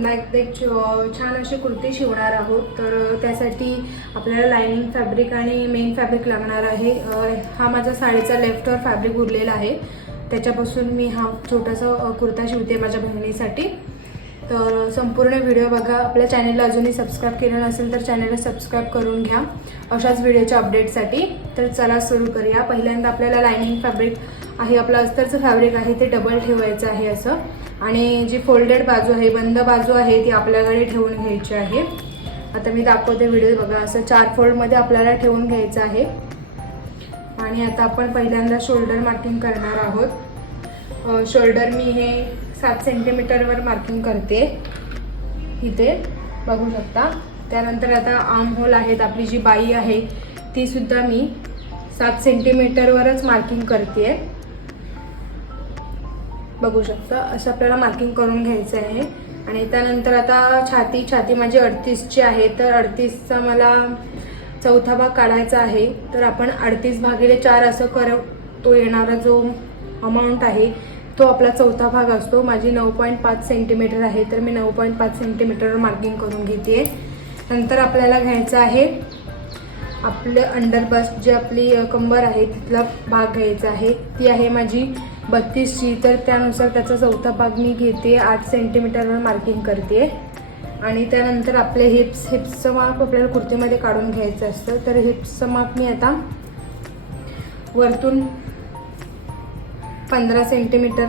पुन्हा एकदा एक छान अशी कुर्ती शिवणार आहोत। तर त्यासाठी आपल्याला लाइनिंग फॅब्रिक आणि मेन फॅब्रिक लागणार आहे। हा माझा साडीचा लेफ्टवर फॅब्रिक उरलेला आहे, त्याच्यापासून मी हा छोटासा कुर्ता शिवते माझ्या बहिणीसाठी। तर संपूर्ण व्हिडिओ बघा। आपल्या चॅनलला अजूनही सबस्क्राइब केलं नसेल तर चॅनलला सबस्क्राइब करून घ्या अशाच व्हिडिओच्या अपडेटसाठी। तर चला सुरू करूया। पहिल्यांदा आपल्याला लाइनिंग फॅब्रिक आहे, आपलं अस्तरचं फॅब्रिक आहे ते डबल ठेवायचं आहे असं, आणि जी फोल्डेड बाजू आहे, बंद बाजू आहे ती आपल्याकडे ठेवून घ्यायची आहे। आता मी दाखवते व्हिडिओ बघा। असं 4 फोल्डमध्ये आपल्याला ठेवून घ्यायचं आहे। आणि आता आपण पहिल्यांदा शोल्डर मार्किंग करणार आहोत। शोल्डर मी हे 7 सेंटीमीटरवर मार्किंग करते, इथे बघू शकता। त्यानंतर आता आर्म होल आहेत, आपली जी बाई आहे ती सुद्धा मी 7 सेंटीमीटरवरच मार्किंग करते, बघू शकता। असं आपल्याला मार्किंग करून घ्यायचं आहे। आणि त्यानंतर आता छाती माझी 38ची आहे, तर 38चा मला चौथा भाग काढायचा आहे। तर आपण 38 भागिले 4 असं तो येणारा जो अमाऊंट आहे तो आपला चौथा भाग असतो। माझी 9.5 सेंटीमीटर आहे, तर मी 9.5 सेंटीमीटरवर मार्किंग करून घेते। नंतर आपल्याला घ्यायचं आहे आपले अंडर बस्ट, जी आपली कंबर आहे तिथला भाग घ्यायचा आहे। ती आहे माझी 32ची, तर त्यानुसार त्याचा चौथा भाग मी घेते, 8 सेंटीमीटरवर मार्किंग करते। आणि त्यानंतर आपले हिप्सचं माप आपल्याला कुर्तीमध्ये काढून घ्यायचं असतं। तर हिप्सचं माप मी आता वरतून 15 सेंटीमीटर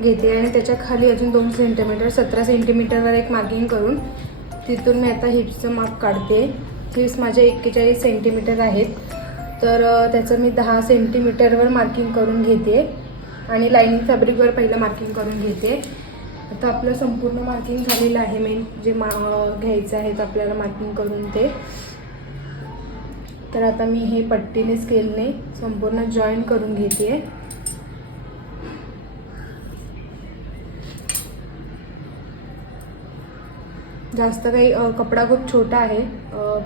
घेते आणि त्याच्या खाली अजून 2 सेंटीमीटर 17 सेंटीमीटरवर एक मार्किंग करून तिथून मी आता हिप्सचं माप काढते। हिप्स माझे 41 सेंटीमीटर आहेत, तर त्याचं मी 10 सेंटीमीटरवर मार्किंग करून घेते आणि लाइनिंग फॅब्रिकवर पहिलं मार्किंग करून घेते। आता आपलं संपूर्ण मार्किंग झालेलं आहे। मेन जे घ्यायचं आहे तर आपल्याला मार्किंग करून ते, तर आता मी हे पट्टीने स्केलने संपूर्ण जॉईन करून घेते। जास्त काही कपडा खूप छोटा आहे,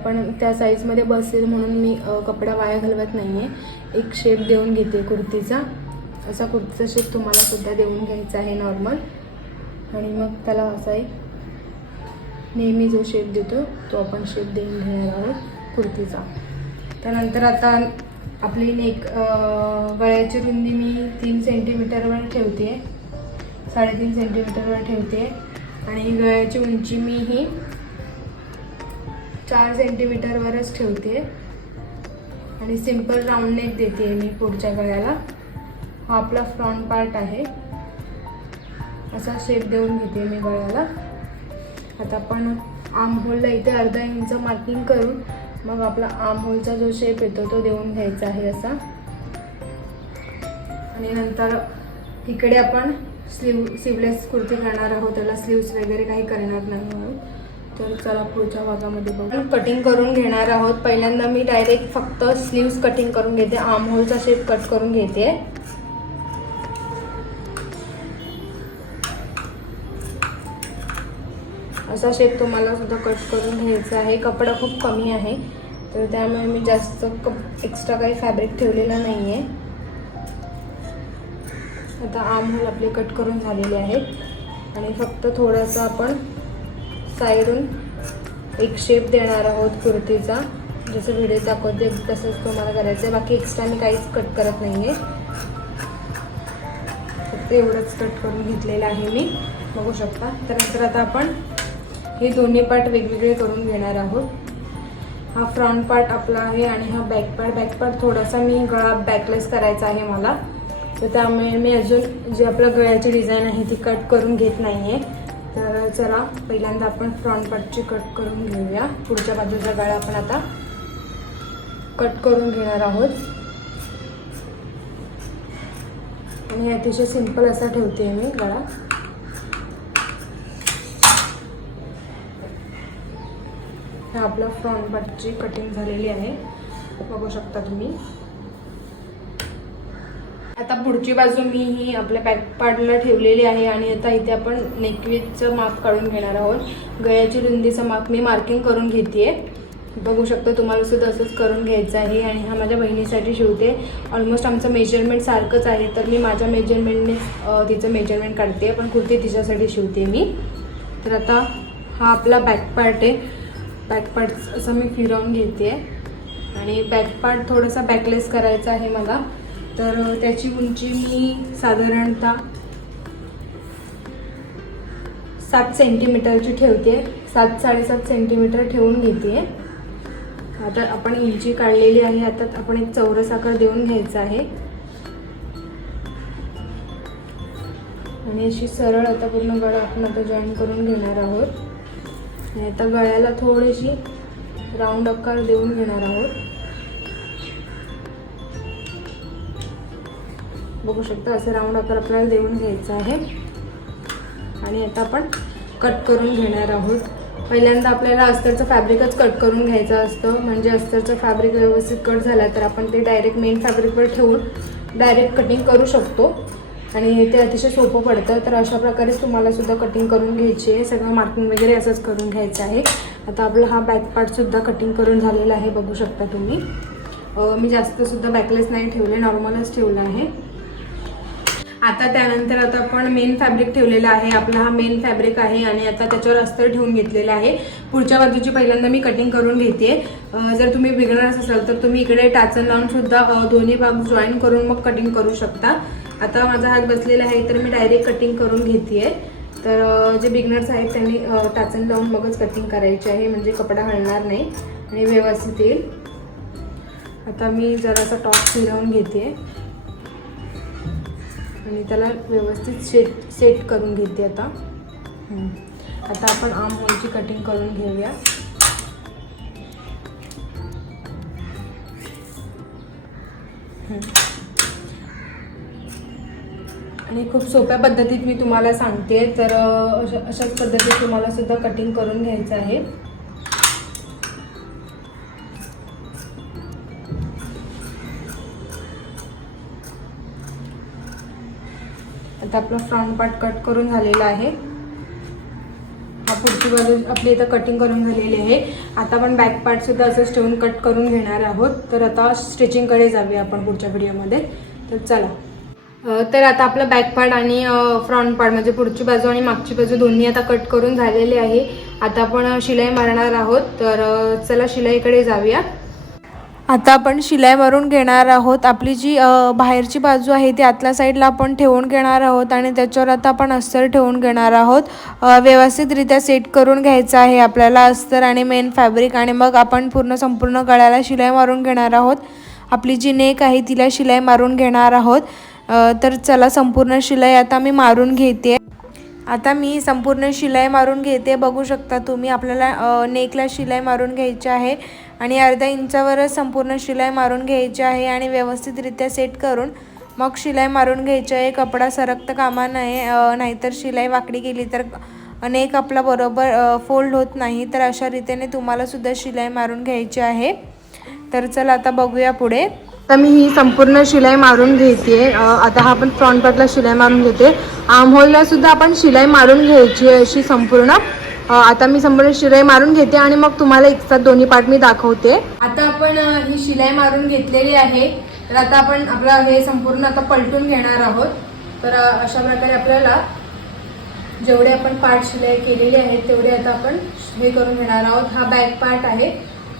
पण त्या साईजमध्ये बसेल म्हणून मी कपडा वाया घालवत नाही आहे। एक शेप देऊन घेते कुर्तीचा, असा कुर्तीचा शेप तुम्हाला सुद्धा देऊन घ्यायचा आहे नॉर्मल। आणि मग त्याला असा एक नेहमी जो शेप देतो तो आपण शेप देऊन घेणार आहोत कुर्तीचा। त्यानंतर आता आपली गळ्याची रुंदी मी 3 सेंटीमीटरवर ठेवते, 3.5 सेंटीमीटरवर ठेवते। आणि गळ्याची उंची मी ही 4 सेंटीमीटरवरच ठेवते आणि सिंपल राऊंड नेक देते मी पुढच्या गळ्याला। हा आपला फ्रंट पार्ट आहे, असा शेप देऊन घेते मी गळ्याला। आता आपण आर्म होलला इथे अर्धा इंच मार्किंग करून मग आपला आर्म होलचा जो शेप येतो तो देऊन घ्यायचा आहे असा। आणि नंतर इकडे आपण स्लीवलेस कुर्ती करणार आहोत, त्याला स्लीव्स वगैरे काही करणार नाही आहोत। तर चला पुढच्या भागामध्ये बघू। कटिंग करून घेणार आहोत। पहिल्यांदा मी डायरेक्ट फक्त स्लीव्स कटिंग करून घेते, आर्म होलचा शेप कट करून घेते। असा शेप तुम्हाला सुद्धा कट करून घ्यायचा आहे। कपडा खूप कमी आहे, तर त्यामुळे मी जास्त एक्स्ट्रा काही फॅब्रिक ठेवलेलं नाही आहे। आता आर्म होल आपले कट करून झालेले आहेत आणि फक्त थोडंसं आपण साईडून एक शेप देणार आहोत कुर्तीचा, जसं व्हिडिओ दाखवते तसंच तुम्हाला करायचं आहे। बाकी एक्स्ट्रा मी काहीच कट करत नाही आहे, फक्त एवढंच कट करून घेतलेलं आहे मी, बघू शकता। त्यानंतर आता आपण हे दोन्ही पार्ट वेगवेगळे करून घेणार आहोत। हा फ्रंट पार्ट आपला आहे आणि हा बॅक पार्ट थोडासा मी गळा बॅकलेस करायचा आहे मला, तर त्यामुळे मी अजून जे आपलं गळ्याची डिझाईन आहे ती कट करून घेत नाही आहे। तर चला पहिल्यांदा आपण फ्रंट पार्टची कट करून घेऊया। पुढच्या बाजूचा गळा आपण आता कट करून घेणार आहोत आणि अतिशय सिंपल असा ठेवते मी गळा। हा आपला फ्रंट पार्टची कटिंग झालेली आहे, बघू शकता तुम्ही। आता पुढची बाजू मी ही आपल्या बॅक पार्टला ठेवलेली आहे आणि आता इथे आपण नेकविथचं माप काढून घेणार आहोत। गळ्याची रुंदीचं माप मी मार्किंग करून घेते, बघू शकता तुम्हाला सुद्धा असंच करून घ्यायचं आहे। आणि हा माझ्या बहिणीसाठी शिवते, ऑलमोस्ट आमचं मेजरमेंट सारखंच आहे, तर मी माझ्या मेजरमेंटने तिचं मेजरमेंट काढते, पण कुर्ती तिच्यासाठी शिवते मी। तर आता हा आपला बॅक पार्ट आहे. बॅक पार्ट असं मी फिरवून घेते आणि बॅक पार्ट थोडासा बॅकलेस करायचा आहे मला. तर त्याची उंची मी साधारणतः 7 सेंटीमीटरची ठेवते. 7-7.5 सेंटीमीटर ठेवून घेते. आता आपण इंची काढलेली आहे. आता आपण एक चौरस आकार देऊन घ्यायचा आहे आणि अशी सरळ आता पूर्ण गळा आपण आता जॉईन करून घेणार आहोत. आणि आता गळ्याला थोडीशी राऊंड आकार देऊन घेणार आहोत. बघू शकता असं राऊंड आकार आपल्याला देऊन घ्यायचा आहे. आणि आता आपण कट करून घेणार आहोत. पहिल्यांदा आपल्याला अस्तरचं फॅब्रिकच कट करून घ्यायचं असतं. म्हणजे अस्तरचं फॅब्रिक व्यवस्थित कट झाला तर आपण ते डायरेक्ट मेन फॅब्रिकवर ठेवून डायरेक्ट कटिंग करू शकतो आणि ते अतिशय सोपं पडतं. तर अशा प्रकारे तुम्हाला सुद्धा कटिंग करून घ्यायची आहे. सगळं मार्किंग वगैरे असंच करून घ्यायचं आहे. आता आपला हा बॅक पार्टसुद्धा कटिंग करून झालेला आहे. बघू शकता तुम्ही. मी जास्तसुद्धा बॅकलेस नाही ठेवले, नॉर्मलच ठेवलं आहे. आता त्यानंतर आता आपण मेन फॅब्रिक ठेवलेला आहे. आपला हा मेन फॅब्रिक आहे आणि आता त्याच्यावर अस्तर ठेवून घेतलेलं आहे. पुढच्या बाजूची पहिल्यांदा मी कटिंग करून घेते. जर तुम्ही बिगिनर्स असाल तर तुम्ही इकडे टाचन लावून सुद्धा दोन्ही भाग जॉईन करून मग कटिंग करू शकता. आता माझा हात बसलेला आहे तर मी डायरेक्ट कटिंग करून घेते. तर जे बिगिनर्स आहेत त्यांनी टाचन लावून मगच कटिंग करायची आहे, म्हणजे कपडा हलणार नाही आणि व्यवस्थित येईल. आता मी जरासा टॉप फिरवून घेते आणि त्याला व्यवस्थित सेट करून घेते. आता आपण आर्म होलची कटिंग करून घेऊया. आणि खूप सोप्या पद्धतीत मी तुम्हाला सांगते. तर अशाच पद्धतीत तुम्हाला सुद्धा कटिंग करून घ्यायचं आहे. आता आपला फ्रंट पार्ट कट करून झालेला आहे. हा पुढची बाजू आपली इथं कटिंग करून झालेली आहे. आता आपण बॅक पार्ट सुद्धा असंच ठेवून कट करून घेणार आहोत. तर आता स्टिचिंगकडे जाऊया आपण पुढच्या व्हिडिओमध्ये. तर चला. तर आता आपलं बॅक पार्ट आणि फ्रंट पार्ट म्हणजे पुढची बाजू आणि मागची बाजू दोन्ही आता कट करून झालेले आहे. आता आपण शिलाई मारणार आहोत. तर चला शिलाईकडे जाऊया. आता आपण शिलाई मारून घेणार आहोत. आपली जी बाहेरची बाजू आहे ती आतल्या साईडला आपण ठेवून घेणार आहोत आणि त्याच्यावर आता आपण अस्तर ठेवून घेणार आहोत. व्यवस्थितरित्या सेट करून घ्यायचं आहे आपल्याला अस्तर आणि मेन फॅब्रिक. आणि मग आपण संपूर्ण गळ्याला शिलाई मारून घेणार आहोत. आपली जी नेक आहे तिला शिलाई मारून घेणार आहोत. तर चला संपूर्ण शिलाई आता मी मारून घेते. आता मी संपूर्ण शिलाई मारून घेते. बघू शकता तुम्ही. आपल्याला नेकला शिलाई मारून घ्यायची आहे आणि अर्धा इंचावरच संपूर्ण शिलाई मारून घ्यायची आहे आणि व्यवस्थितरित्या सेट करून मग शिलाई मारून घ्यायची आहे. कपडा सरकता कामा नये, नाहीतर शिलाई वाकडी गेली तर नेक आपला बरोबर फोल्ड होत नाही. तर अशा रीतीने तुम्हाला सुद्धा शिलाई मारून घ्यायची आहे. तर चला आता बघूया पुढे. आता मी ही संपूर्ण शिलाई मारून घेते. आता हा आपण फ्रंट पार्टला शिलाई मारून घेते. आर्म होलला सुद्धा आपण शिलाई मारून घ्यायची आहे अशी संपूर्ण. आता मी संपूर्ण शिलाई मारून घेते आणि मग तुम्हाला एकसाथ दोन्ही पार्ट मी दाखवते. आता आपण ही शिलाई मारून घेतलेली आहे. तर आता आपण आपलं हे संपूर्ण आता पलटून घेणार आहोत. तर अशा प्रकारे आपल्याला जेवढे आपण पार्ट शिलाई केलेले आहेत तेवढे आता आपण हे करून घेणार आहोत. हा बॅक पार्ट आहे.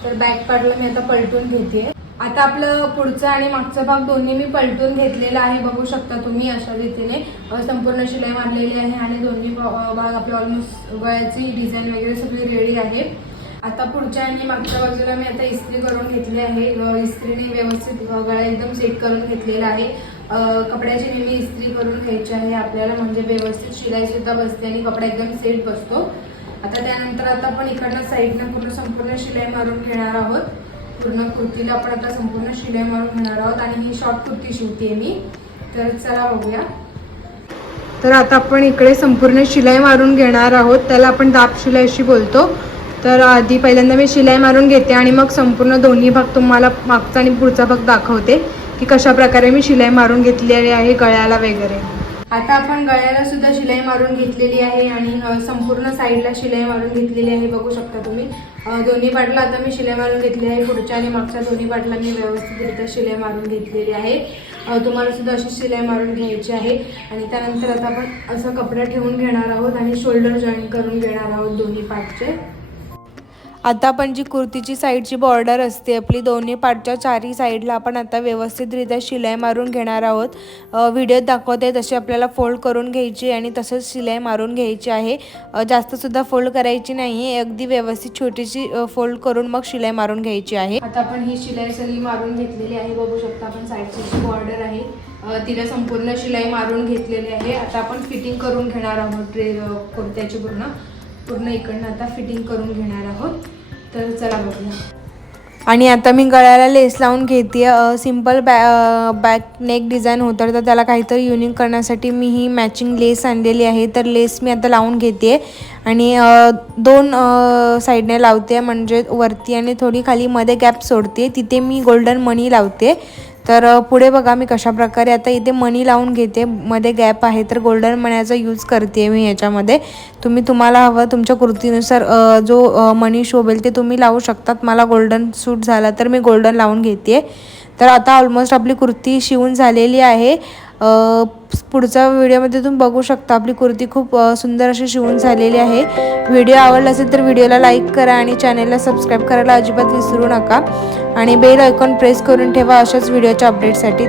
तर बॅक पार्टला मी आता पलटून घेते. आता आपलं पुढचा आणि मागचा भाग दोन्ही मी पलटून घेतलेला आहे. बघू शकता तुम्ही. अशा रीतीने संपूर्ण शिलाई मारलेली आहे आणि दोन्ही भाग आपल्या ऑलमोस्ट गळ्याची डिझाईन वगैरे सगळी रेडी आहे. आता पुढच्या आणि मागच्या बाजूला मी आता इस्त्री करून घेतली आहे. इस्त्रीने व्यवस्थित गळा एकदम सेट करून घेतलेला आहे. कपड्याची नेहमी इस्त्री करून घ्यायची आहे आपल्याला, म्हणजे व्यवस्थित शिलाई सुद्धा बसते आणि कपडा एकदम सेट बसतो. आता त्यानंतर आता आपण इकडनं साईडनं संपूर्ण शिलाई मारून घेणार आहोत. पूर्ण कुर्तीला आपण आता संपूर्ण शिलाई मारून घेणार आहोत आणि ही शॉर्ट कुर्ती शिवते मी. तर चला बघूया. तर आता आपण इकडे संपूर्ण शिलाई मारून घेणार आहोत. त्याला आपण दाब शिलाई अशी बोलतो. तर आधी पहिल्यांदा मी शिलाई मारून घेते आणि मग संपूर्ण दोन्ही भाग तुम्हाला मागचा आणि पुढचा भाग दाखवते की कशा प्रकारे मी शिलाई मारून घेतलेली आहे गळ्याला वगैरे. आता आपण गळ्याला सुद्धा शिलाई मारून घेतलेली आहे आणि संपूर्ण साईडला शिलाई मारून घेतलेली आहे. बघू शकता तुम्ही. दोन्ही पाटला आता मी शिलाई मारून घेतली आहे. पुढच्या आणि मागच्या दोन्ही पाटला मी व्यवस्थितरित्या शिलाई मारून घेतलेली आहे. तुम्हाला सुद्धा अशी शिलाई मारून घ्यायची आहे. आणि त्यानंतर आता आपण असं कपडा ठेवून घेणार आहोत आणि शोल्डर जॉईन करून घेणार आहोत दोन्ही पार्टचे. आता आपण जी कुर्तीची साईडची बॉर्डर असते आपली दोन्ही पार्टच्या चारही साईडला आपण आता व्यवस्थितरित्या शिलाई मारून घेणार आहोत. व्हिडिओत दाखवते तशी आपल्याला फोल्ड करून घ्यायची आणि तसंच शिलाई मारून घ्यायची आहे. जास्तसुद्धा फोल्ड करायची नाही, अगदी व्यवस्थित छोटीशी फोल्ड करून मग शिलाई मारून घ्यायची आहे. आता आपण ही शिलाई सगळी मारून घेतलेली आहे. बघू शकता आपण साईडची जी बॉर्डर आहे तिला संपूर्ण शिलाई मारून घेतलेली आहे. आता आपण फिटिंग करून घेणार आहोत कुर्त्याची पूर्ण इकडनं आता फिटिंग करून घेणार आहोत. तर चला बघूया. आणि आता मी गळ्याला लेस लावून घेते. सिंपल बॅक नेक डिझाईन होतं तर त्याला काहीतरी युनिक करण्यासाठी मी ही मॅचिंग लेस आणलेली आहे. तर लेस मी आता लावून घेते आणि दोन साईडने लावते, म्हणजे वरती आणि थोडी खाली मध्ये गॅप सोडते, तिथे मी गोल्डन मणी लावते. तर पुढे बघा मी कशा प्रकारे आता इथे मणी लावून घेते. मध्ये गॅप आहे तर गोल्डन मण्याचा यूज करते मी याच्यामध्ये. तुम्हाला हवं तुमच्या कुर्तीनुसार जो मणी शोभेल ते तुम्ही लावू शकतात. मला गोल्डन सूट झाला तर मी गोल्डन लावून घेते. तर आता ऑलमोस्ट आपली कुर्ती शिवून झालेली आहे. पुढच्या व्हिडिओमध्ये तुम्ही बघू शकता आपली कुर्ती खूप सुंदर अशी शिवून झालेली आहे. व्हिडिओ आवडला असेल तर व्हिडिओला लाईक करा आणि चॅनलला सबस्क्राईब करायला अजिबात विसरू नका आणि बेल आयकॉन प्रेस करून ठेवा अशाच व्हिडिओच्या अपडेटसाठी.